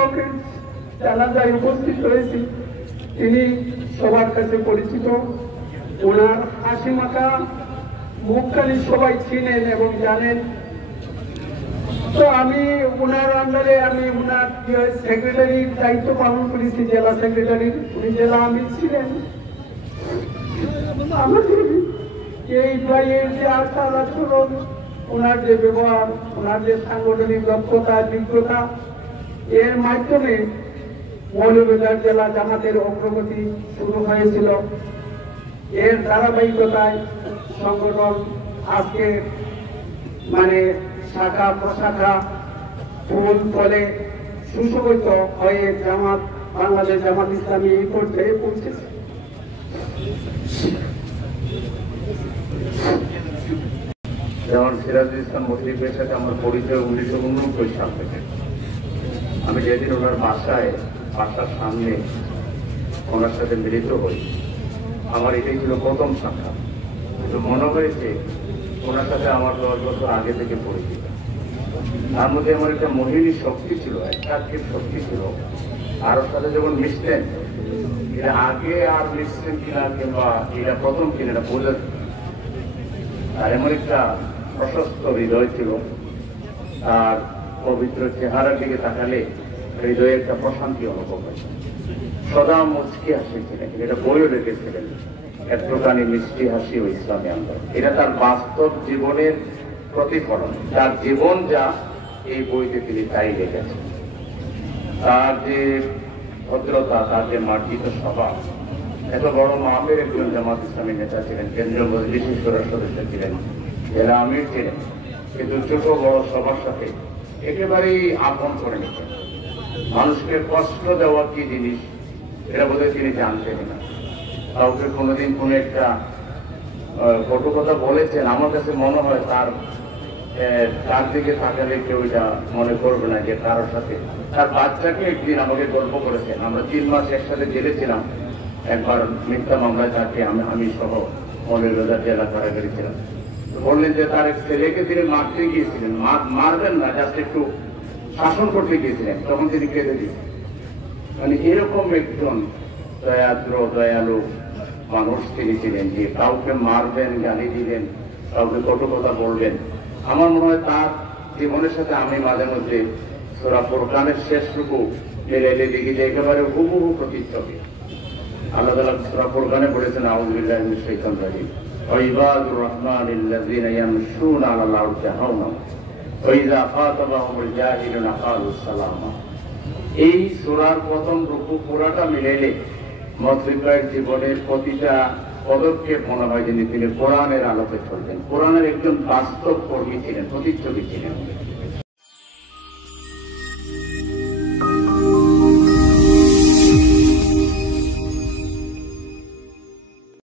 হকের জানাজায় উপস্থিত হয়েছি। তিনি সবার কাছে পরিচিত, ওনার হাসি মাখা মুখখানি সবাই চিনেন এবং জানেন। তো আমি ওনার আন্ডারে আমি ওনার সেক্রেটারির দায়িত্ব পালন করেছি, জেলা সেক্রেটারির। উনি জেলা আমির ছিলেন। আমাদের এই ভাইয়ের যে আচার আচরণ, ওনার যে ব্যবহার, ওনার যে সাংগঠনিক দক্ষতা যোগ্যতা, এর মাধ্যমে মৌলভীবাজার জেলা জামাতের অগ্রগতি শুরু হয়েছিল। এর ধারাবাহিকতায় সংগঠন আজকে শাখা প্রশাখা ফুল ফলে সুশোভিত হয়ে জামাত, বাংলাদেশ জামাত ইসলামী এই পর্যায়ে পৌঁছেছে। যেমন সিরাজুল ইসলাম মসজিদের সাথে আমার পরিচয় 1969 সাল থেকে। আমি যেদিন ওনার বাসার সামনে ওনার সাথে মিলিত হই, আমার এটাই ছিল প্রথম সাক্ষাৎ। কিন্তু মনে হয়েছে ওনার সাথে আমার 10 বছর আগে থেকে পরিচিত। তার মধ্যে আমার একটা মোহিনী শক্তি ছিল, একটা শক্তি ছিল। আর ওর সাথে যখন মিশতেন, এটা আগে আর মিশতেন কিনা কিংবা এটা প্রথম কিনা এটা বোঝা। আর এমন একটা প্রশস্ত হৃদয় ছিল। আর পবিত্র চেহারার দিকে তাকালে হৃদয়ে একটা প্রশান্তি অনুভব হয়। সদা মুচকি হাসিছিলেন, এটা বইও রেখেছিলেন, একটুখানি মিষ্টি হাসি ও ইসলামী আন্দোলন। এটা তার বাস্তব জীবনের প্রতিফলন। তার জীবন যা, এই বইতে তিনি তাই লিখেছেন। তার যে ভদ্রতা, তার যে মার্জিত স্বভাব, এত বড় মাপের একজন জামাত ইসলামী নেতা ছিলেন, কেন্দ্রীয় মজলিস শূরার সদস্য ছিলেন, জেলা আমির ছিলেন, কিন্তু ছোট বড় সবার সাথে একেবারেই আপন করে নিতেন। মানুষকে কষ্ট দেওয়া কি জিনিস এটা বোধহয় তিনি জানতেন না। কাউকে কোনোদিন কোনো একটা কটু কথা বলেছেন, আমার কাছে মনে হয় তার দিকে তাকালে কেউ এটা মনে করবে না যে কারোর সাথে। তার বাচ্চাকে একদিন আমাকে গল্প করেছেন, আমরা 3 মাস একসাথে জেলে ছিলাম। একবার মিথ্যা মামলায় তাকে আমি সহ মৌলভীবাজার জেলা কারাগারে ছিলাম। বললেন যে তার এক ছেলেকে তিনি মারতে গিয়েছিলেন, মারবেন না, জাস্ট একটু শাসন করতে গিয়েছিলেন, তখন তিনি কেঁদে দিয়েছেন। মানে এরকম একজন দয়ালু মানুষ তিনি ছিলেন, যে কাউকে মারবেন, গালি দিবেন, কাউকে কটু কথা বলবেন। আমার মনে হয় তার জীবনের সাথে আমি মাঝে মধ্যে সূরা ফুরকানের শেষটুকু মিলাইলে দেখি যে একেবারে হুবহু প্রতিচ্ছবি। আল্লাহ তাআলা সূরা ফুরকানে বলেছেন, আউযু বিল্লাহি মিনাশ শাইতানির রাজিম, ওয়া ইবাদুর রাহমানিল্লাযীনা ইয়ামশুনা আলাল আরদি হাওনা ওয়া ইযা খাতাবাহুমুল জাহিলুনা ক্বালু সালামা। এই সূরার প্রথম রুকু পুরাটা মিলাইলে মুসলিমের জীবনের প্রতিটা পদক্ষেপ মনে হয় যে তিনি কোরআনের আলোকে চলতেন। কোরআনের একজন বাস্তব কর্মী ছিলেন, প্রতিচ্ছবি ছিলেন।